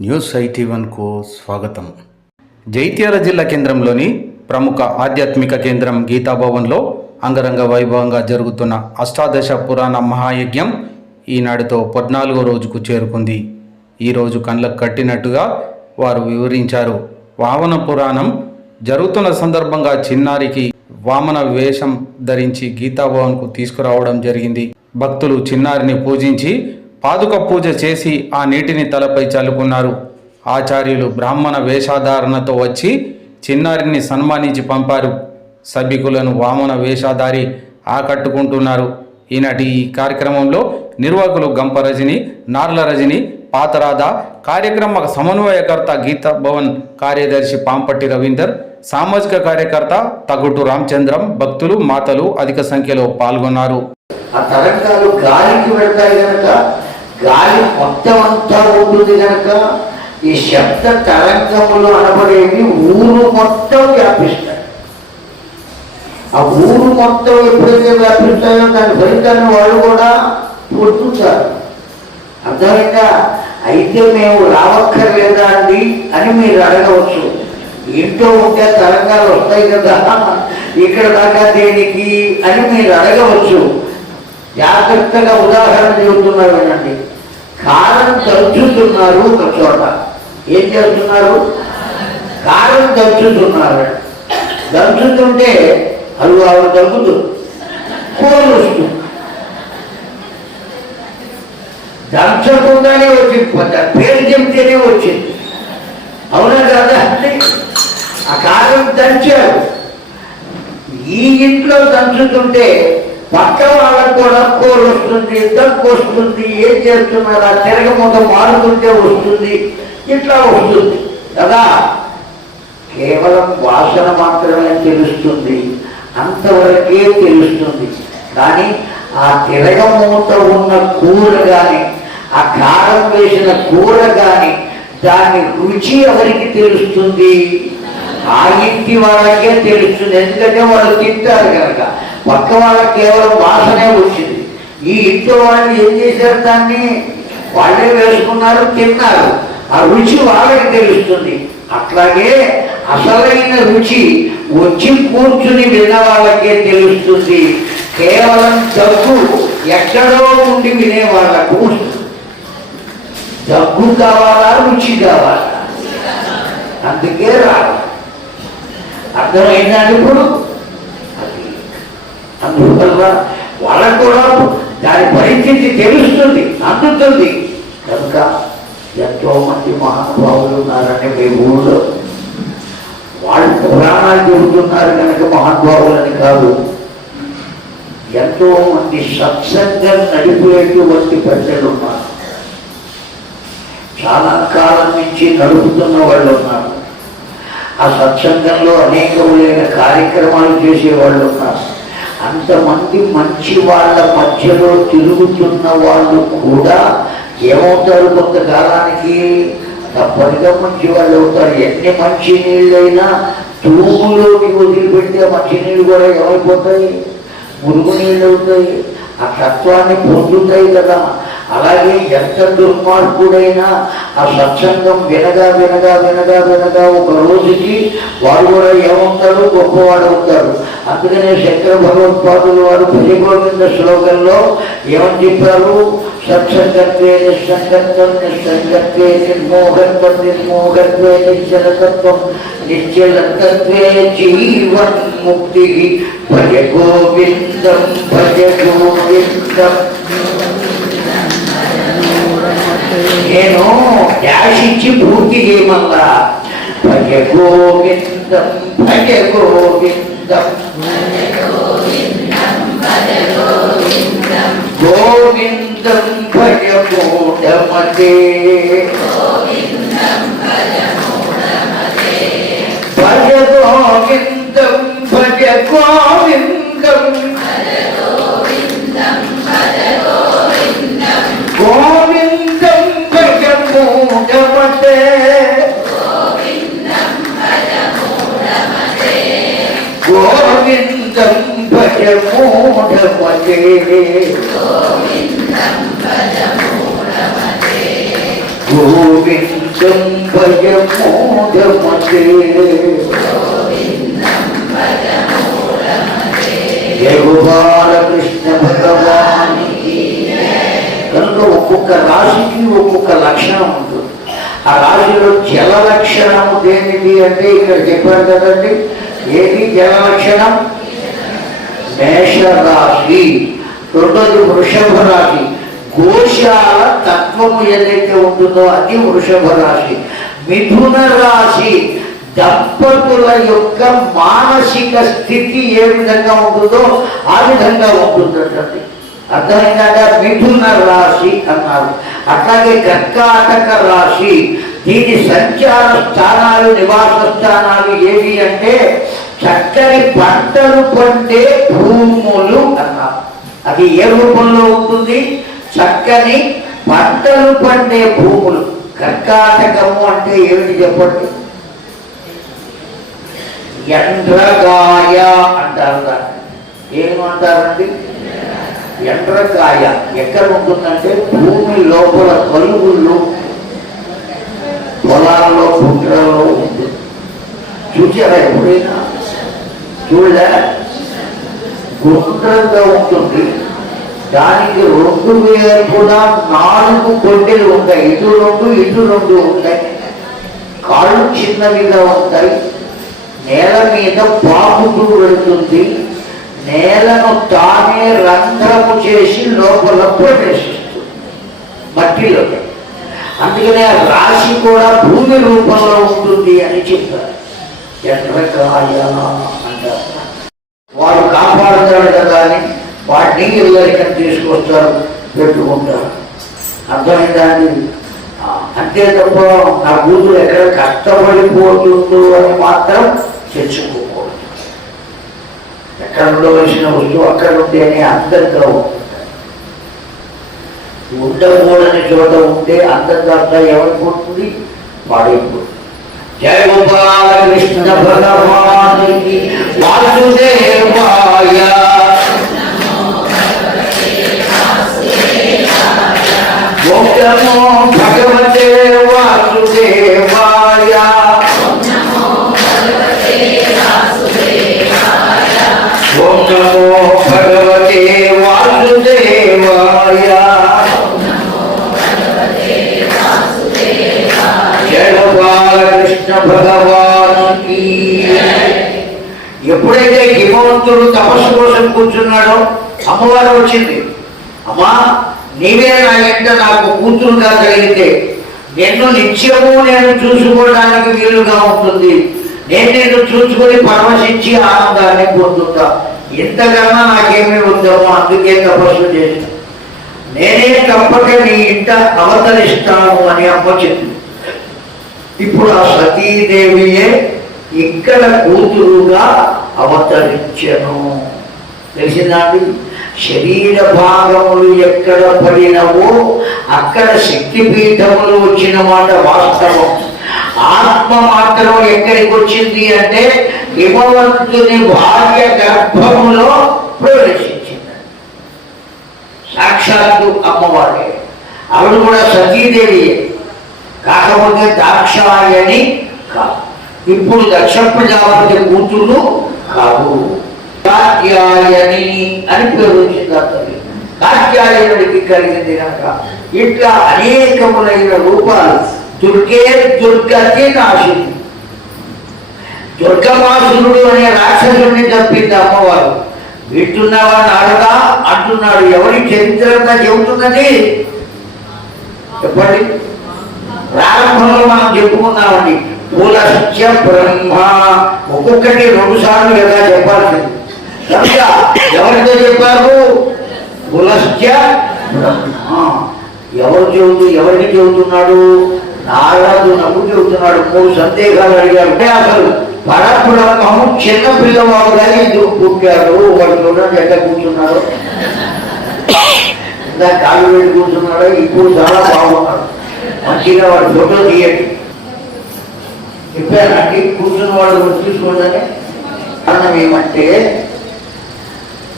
News IT వన్కు స్వాగతం. జైత్యాల జిల్లా కేంద్రంలోని ప్రముఖ ఆధ్యాత్మిక కేంద్రం గీతాభవన్లో అంగరంగ వైభవంగా జరుగుతున్న అష్టాదశ పురాణ మహాయజ్ఞం ఈనాటితో పద్నాలుగో రోజుకు చేరుకుంది. ఈరోజు కళ్ళకు కట్టినట్టుగా వారు వివరించారు. వామన పురాణం జరుగుతున్న సందర్భంగా చిన్నారికి వామన వేషం ధరించి గీతాభవన్కు తీసుకురావడం జరిగింది. భక్తులు చిన్నారిని పూజించి పాదుక పూజ చేసి ఆ నీటిని తలపై చల్లుకున్నారు. ఆచార్యులు బ్రాహ్మణ వేషాధారణతో వచ్చి చిన్నారిని సన్మానించి పంపారు. సభికులను వామన వేషధారి ఆకట్టుకుంటున్నారు. ఈనాటి ఈ కార్యక్రమంలో నిర్వాహకులు గంప రజని నార్ల రజని పాతరాధ కార్యక్రమ సమన్వయకర్త గీతా భవన్ కార్యదర్శి పాంపట్టి రవీందర్ సామాజిక కార్యకర్త తగుటు రామచంద్రం భక్తులు మాతలు అధిక సంఖ్యలో పాల్గొన్నారు. ఆ తరంగాలు గాలికి వెళ్తాయి కనుక గాలి మొత్తం అంతా ఉంటుంది కనుక ఈ శబ్ద తరంగములు అనబడేవి ఊరు మొత్తం వ్యాపిస్తాయి. ఆ ఊరు మొత్తం ఎప్పుడైతే వ్యాపిస్తాయో దాని ఫలితాన్ని వాళ్ళు కూడా పొందుతారు అర్థమైందా అయితే మేము రావక్కర్లేదా అండి అని మీరు అడగవచ్చు. ఇంట్లో ఉంటే తరంగాలు వస్తాయి కదా ఇక్కడ దాకా దేనికి అని మీరు అడగవచ్చు. జాగ్రత్తగా ఉదాహరణ చెబుతున్నారు వినండి. కారం దంచుతున్నారు ఒక చోట. ఏం చేస్తున్నారు? కారం దంచుతున్నారు దంచుతుంటే అది ఆవిడ తగ్గుతుంది వస్తుంది దంచకుండానే వచ్చింది. పేరు చెప్తేనే వచ్చింది. అవునా కదా? ఆ కారం దంచారు. ఈ ఇంట్లో దంచుతుంటే పక్క వాళ్ళకు కూడా కోరు వస్తుంది దగ్గు వస్తుంది ఏం చేస్తున్నారు ఆ తిరగముఖం మారుతుంటే వస్తుంది ఇట్లా వస్తుంది. కదా? కేవలం వాసన మాత్రమే తెలుస్తుంది అంతవరకే తెలుస్తుంది. కానీ ఆ తిరగమూత ఉన్న కూర కానీ ఆ కారం వేసిన కూర కానీ దాని రుచి ఎవరికి తెలుస్తుంది? ఆ ఇంటి వాళ్ళకే తెలుస్తుంది. ఎందుకంటే వాళ్ళు తింటారు కనుక. పక్క వాళ్ళకి కేవలం వాసనే వచ్చింది. ఈ ఇంట్లో వాళ్ళు ఏం చేశారు దాన్ని? వాళ్ళే వేసుకున్నారు తిన్నారు. ఆ రుచి వాళ్ళకి తెలుస్తుంది. అట్లాగే అసలైన రుచి వచ్చి కూర్చుని విన్న వాళ్ళకే తెలుస్తుంది. కేవలం దగ్గు ఎక్కడో ఉండి వినే వాళ్ళకు దగ్గు కావాలా రుచి కావాలా? అందుకే రావాలి అర్థమైందా ఇప్పుడు? అందువల్ల వాళ్ళకు కూడా దాని పరిస్థితి తెలుస్తుంది అందుతుంది. కనుక ఎంతో మంది మహానుభావులు ఉన్నారని మీ ఊళ్ళో వాళ్ళు పురాణాలు చెబుతున్నారు కనుక మహానుభావులని కాదు. ఎంతో మంది సత్సంగం నడిపేటువంటి ప్రజలు ఉన్నారు. చాలా కాలం నుంచి నడుపుతున్న వాళ్ళు ఉన్నారు. ఆ సత్సంగంలో అనేకములైన కార్యక్రమాలు చేసేవాళ్ళు ఉన్నారు. అంతమంది మంచి వాళ్ళ మధ్యలో తిరుగుతున్న వాళ్ళు కూడా ఏమవుతారు కొంతకాలానికి? తప్పనిగా మంచి వాళ్ళు అవుతారు. ఎన్ని మంచి నీళ్ళైనా తూములోకి వదిలిపెడితే మంచి నీళ్ళు కూడా ఏమైపోతాయి మురుగు నీళ్ళు అవుతాయి. ఆ తత్వాన్ని పొందుతాయి కదా. అలాగే ఎంత దుర్మార్గుడైనా ఆ సత్సంగం వినగా వినగా వినగా వినగా ఒక రోజుకి వారు కూడా ఏమవుతారు గొప్పవాడు అవుతారు అందుకనే శంకర భగవత్పాదులు వారు భజగోవింద శ్లోకంలో ఏమని చెప్పారు? సత్సంగత్వే నిస్సంగత్వం నిస్సంగత్వే నిర్మోహత్వం నిర్మోహత్వే నిశ్చలతత్వం నిశ్చలతత్వే జీవన్ ముక్తి భజ గోవిందం భజ గోవిందం నేను డాష్ ఇచ్చి పూర్తి చేయమల్లా భజ గోవిందం భజ గోవిందం గోవిందం భజ మూఢమతే భజ గోవిందం మూఢమతే గోవిందం గోవిందం భజమోదమతే బాలకృష్ణ భగవానికి కనుక ఒక్కొక్క రాశికి ఒక్కొక్క లక్షణం ఉంటుంది ఆ రాశిలో జల లక్షణం దేనిది అంటే ఇక్కడ చెప్పారు కదండి ఏది జల లక్షణం మేషరాశి రెండోది వృషభ రాశి. గోశాల తత్వము ఏదైతే ఉంటుందో అది వృషభ రాశి. మిథున రాశి దంపతుల యొక్క మానసిక స్థితి ఏ విధంగా ఉంటుందో ఆ విధంగా ఉంటుందండి అర్థమైందాక మిథున రాశి అన్నారు. అట్లాగే కర్కాటక రాశి దీని సంచార స్థానాలు నివాస స్థానాలు ఏవి అంటే చక్కని పంటలు పండే భూములు అన్నారు అది ఏ రూపంలో ఉంటుంది? చక్కని పంటలు పండే భూములు. కర్కాటకము అంటే ఏమిటి చెప్పండి? ఎండ్రగాయ అంటారు దాన్ని. ఏమంటారండి ఎండ్రకాయ ఎక్కడ ఉంటుందంటే భూమి లోపల కలుగుల్లో పొలాల్లో గుండ్రలో ఉంటుంది. చూసారా ఎప్పుడైనా? చూడలే గుండ్రంగా ఉంటుంది. దానికి రెండు వేపున నాలుగు కొండలు ఉంటాయి. ఇటు రెండు ఇటు రెండు ఉంటాయి. కాళ్ళు చిన్నవిగా ఉంటాయి. నేల మీద పాకుతూ వెళుతుంది. నేలను తానే రంధ్రము చేసి లోపల ప్రవేశిస్తుంది. మట్టిలో. అందుకనే ఆ రాశి కూడా భూమి రూపంలో ఉంటుంది అని చెప్పారు. ఎర్రకాయ వాడు కాపాడుతాడు కదా అని వాటిని ఇల్లరికం తీసుకొస్తారు పెట్టుకుంటారు. అర్థమైందాన్ని అంతే తప్ప నా కూతురు ఎక్కడ కష్టపడిపోతుందో అని మాత్రం తెచ్చుకోకూడదు. ఎక్కడ ఉండవలసిన వస్తువు అక్కడ ఉంది అని అందంగా ఉంటుంది. ఉండకూడని చోట ఉంటే అందంగా ఏమైపోతుంది పాడైపోతుంది జయ గోపాల కృష్ణ వాసుదేవాయ హిమవంతుడు తపస్సు కోసం కూర్చున్నాడో అమ్మవారు వచ్చింది. అమ్మా నీవే నా ఎంట నాకు కూతురుగా కలిగితే నిన్ను నిత్యము నేను చూసుకోవడానికి వీలుగా ఉంటుంది. నేను నిన్ను చూసుకొని పరమశించి ఆనందాన్ని పొందుతా. ఇంతకన్నా నాకేమీ వద్దాము అందుకే తపస్సు చేసిన నేనే తప్పక నీ ఇంట అవతరిస్తాను అని అమ్మ చెప్పింది. ఇప్పుడు ఆ సతీదేవియే ఇక్కడ కూతురుగా అవతరించను. తెలిసిందండి? శరీర భాగములు ఎక్కడ పడినవో అక్కడ శక్తిపీఠములు వచ్చిన మాట వాస్తవం. ఆత్మ మాత్రం ఎక్కడికి వచ్చింది అంటే హిమవంతుని భార్య గర్భములో ప్రవేశించింది. సాక్షాత్తు అమ్మవారే. ఆవిడ కూడా సతీదేవి కాకపోతే దాక్షాయని కాదు. ఇప్పుడు దక్ష ప్రజాపతి కూతుళ్ళు కాదు. కాత్యాయని అని పేరు వచ్చింది అతని కాత్యాయనుడికి కలిగింది కనుక ఇట్లా అనేకములైన రూపాలు దుర్గే దుర్గతి నాశిని. దుర్గమాసురుడు అనే రాక్షసుడిని తప్పింది అమ్మవారు. వింటున్నావా నాడదా అంటున్నాడు. ఎవరి చరిత్రంగా చెబుతున్నది? చెప్పండి. ప్రారంభంలో మనం చెప్పుకున్నామండి పూలస్య బ్రహ్మ. ఒక్కొక్కటి రెండు సార్లు కదా చెప్పాల్సింది. కనుక ఎవరితో చెప్పారు? పులస్య బ్రహ్మ. ఎవరు చెబుతూ ఎవరికి చెబుతున్నాడు? నవ్వు చెబుతున్నాడు. మూడు సందేహాలు అడిగారు అంటే అసలు పరబ్రహ్మము చిన్న పిల్లవాడుగా ఎందుకు పుట్టాడు వాడు చూడండి ఎక్కడ కూర్చున్నాడు కాలు పెట్టి కూర్చున్నాడు? ఇప్పుడు చాలా బాగున్నాడు. మంచిగా వాడు ఫోటో తీయండి. చెప్పానండి కూర్చున్న వాళ్ళు చూసుకోండి. మనం ఏమంటే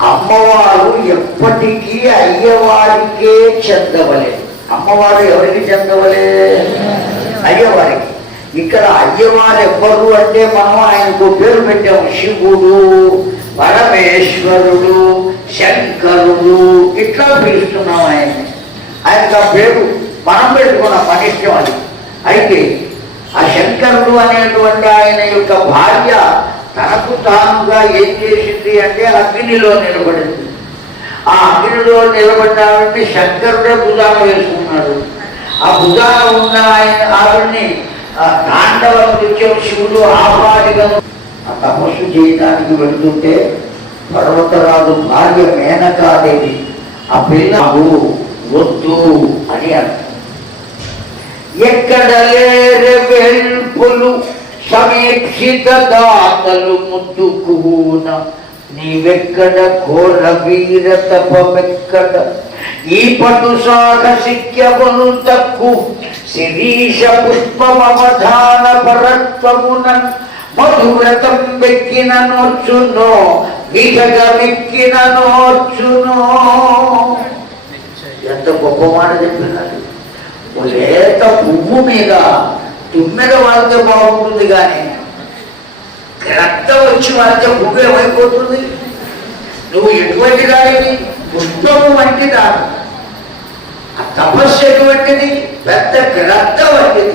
అమ్మవారు ఎప్పటికీ అయ్యవారికే చెందవలే. అమ్మవారు ఎవరికి చెందవలే? అయ్యవారికి. ఇక్కడ అయ్యవారు ఎవ్వరు అంటే మనం ఆయనకు పేరు పెట్టాము. శివుడు పరమేశ్వరుడు శంకరుడు ఇట్లా పిలుస్తున్నాం ఆయన్ని. ఆయనకు ఆ పేరు మనం పెట్టుకున్న మనిష్టం అది. అయితే ఆ శంకరుడు అనేటువంటి ఆయన యొక్క భార్య తనకు తానుగా ఏం చేసింది అంటే అగ్నిలో నిలబడింది. ఆ అగ్నిలో నిలబడ్డాడంటే శంకరుడే భుజాన వేసుకున్నాడు. ఆ భుజాన ఉన్న ఆయన ఆవిడ్ని ఆ తాండవ నృత్యం శివుడు ఆపాదిగా ఆ తపస్సు చేయడానికి వెళుతుంటే పర్వతరాజు భార్య మేనకాదేవి ఆ పిల్లకు వద్దు అని అర్థం ఎక్కడ లేరు వెల్పులు సమీక్షిత దాతలు ముద్దుకున నీవెక్కడ ఘోర వీర తపమెక్కడ? ఈ పటు సాహసిక్యమును తక్కు. శిరీష పుష్పమవధాన పరత్వమున మధురతం వెక్కిన నోర్చునో విధగ వెక్కిన నోర్చునో. ఎంత గొప్ప మాట చెప్పినాడు లేత పువ్వు మీద తుమ్మెద వాడితే బాగుంటుంది కానీ రక్తం వచ్చి వాడితే పువ్వు ఏమైపోతుంది? నువ్వు ఎటువంటి దానివి? పుష్పము వంటి దాని ఆ తపస్సు ఎటువంటిది? పెద్ద గ్రద్ద వంటిది.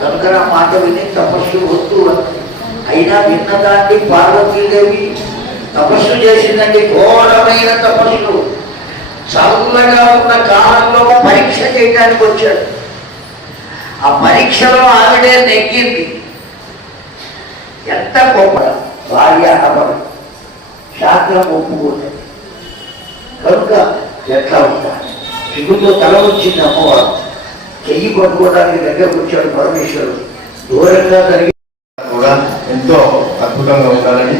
కనుక నా మాట విని తపస్సు వద్దు అంది అయినా విన్నదాన్ని పార్వతీదేవి తపస్సు చేసిందండి ఘోరమైన తపస్సు. చల్లగా ఉన్న కాలంలో పరీక్ష చేయడానికి వచ్చాడు. ఆ పరీక్షలో ఆవిడే నెగ్గింది. ఎంత గొప్ప భార్య అనబడి శాస్త్రం ఒప్పుకోలేదు. కనుక ఎట్లా ఉంటారు సిగ్గుతో తల వచ్చింది అమ్మవారు. చెయ్యి పట్టుకోవడానికి దగ్గరకు వచ్చాడు పరమేశ్వరుడు. దూరంగా జరిగి కూడా ఎంతో అద్భుతంగా ఉండాలని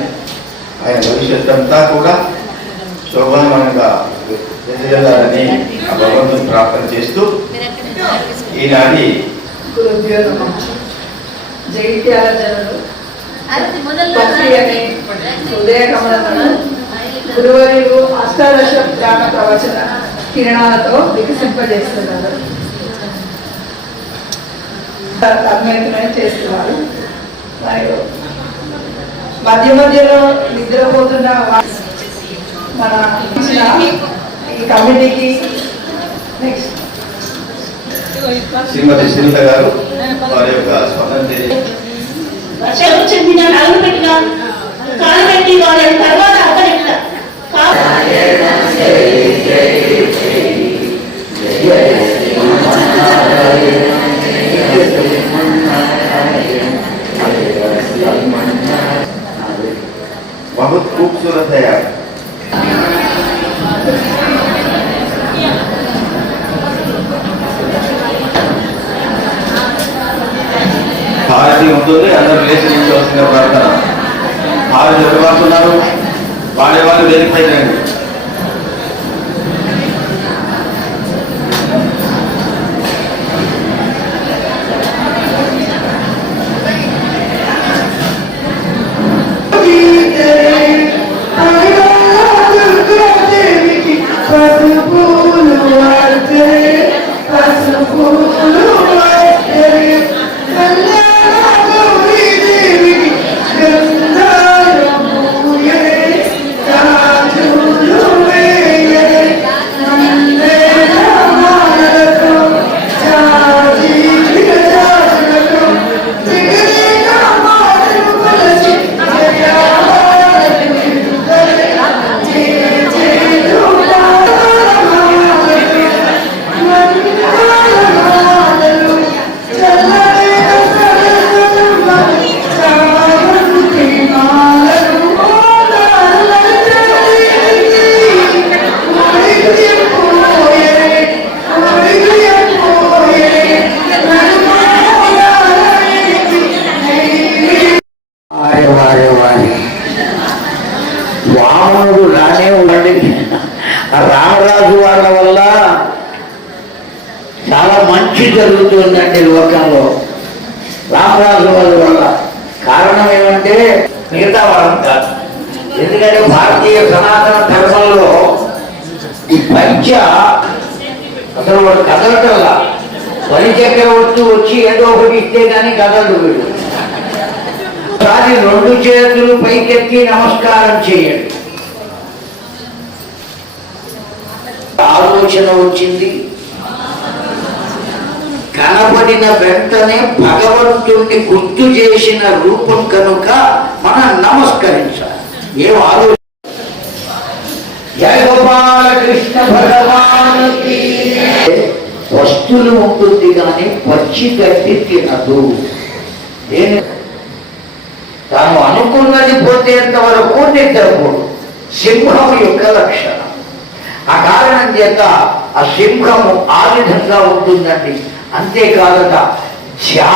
ఆయన భవిష్యత్ అంతా కూడా శోభనమంగా ఎదగాలని ఆ భగవంతుని ప్రార్థన చేస్తూ ఈనాటి అష్టాదశ ప్రవచన కిరణాలతో వికసింపజేస్తున్నారు. చేస్తున్నారు. మరియు మధ్య మధ్యలో నిద్రపోతున్న మన ఇచ్చిన ఈ కమిటీకి. నెక్స్ట్ శ్రీమతి సునీత గారు వారి యొక్క చెరువు చెందిన నలుగు పెట్టిన కాలు పెట్టి వారి తర్వాత చేయించవలసిన ప్రార్థన వారు ఎవరు వాడే వాళ్ళు వేదికపై రండి రామరాజు వల్ల. కారణం ఏమంటే మిగతా వాళ్ళం కాదు. ఎందుకంటే భారతీయ సనాతన ధర్మంలో ఈ పంచ అసలు వాడు కదలటల్లా బలి చక్రవర్తి వచ్చి ఏదో ఒకటి ఇస్తే కానీ కదలడు వీడు. ఒకసారి రెండు చేతులు పైకెత్తి నమస్కారం చేయండి. ఆలోచన వచ్చింది. కనబడిన వెంటనే భగవంతుణ్ణి గుర్తు చేసిన రూపం కనుక మనం నమస్కరించాలి. ఏం ఆలోచన? జయ భగవానుకి వస్తువులు ఉంటుంది కానీ పచ్చి గడ్డి తినదు. తాను అనుకున్నది పోతేంత వరకు నిద్రపోడు. సింహం యొక్క లక్షణం. ఆ కారణం చేత ఆ సింహము ఆ విధంగా ఉంటుందండి. అంతేకాదట ధ్యా